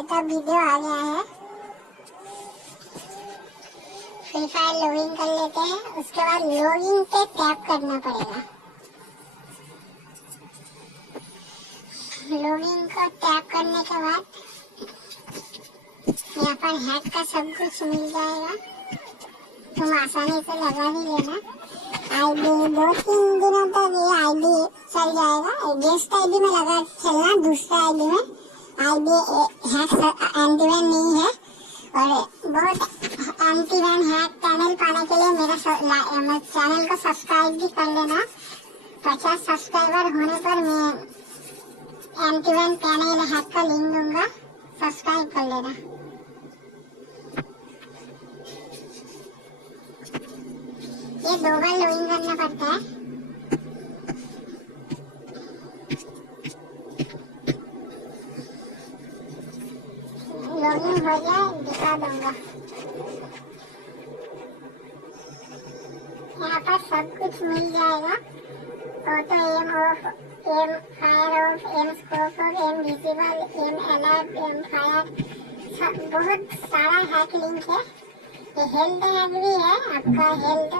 Setup video आ गया है। Free fire login कर लेते हैं, उसके बाद लॉगिन पे टैप करना पड़ेगा। लॉगिन को टैप करने के बाद यहाँ पर हैक का सब कुछ मिल जाएगा, तुम आसानी से लगा भी लेना। आईडी 2-3 दिनों तक ये आईडी चल जाएगा। गेस्ट आईडी में लगा चलना, दूसरा आईडी में आईडी हैक एंटीवैन नहीं है। और बहुत एंटीवैन हैक टनल पाने के लिए मेरा चैनल को सब्सक्राइब भी कर लेना। 50 सब्सक्राइबर होने पर मैं एंटीवैन टनल हैक का लिंक दूंगा, सब्सक्राइब कर लेना। ये 2 बार लॉगिन करना पड़ता है। लॉगिन हो जाए दिखा दूंगा। यहाँ पर सब कुछ मिल जाएगा। Auto aim off, aim fire off, aim scope off, aim visible, aim alert, aim fire, बहुत सारा हैक लिंक है। ये हेल्थ हैक भी है, आपका हेल्थ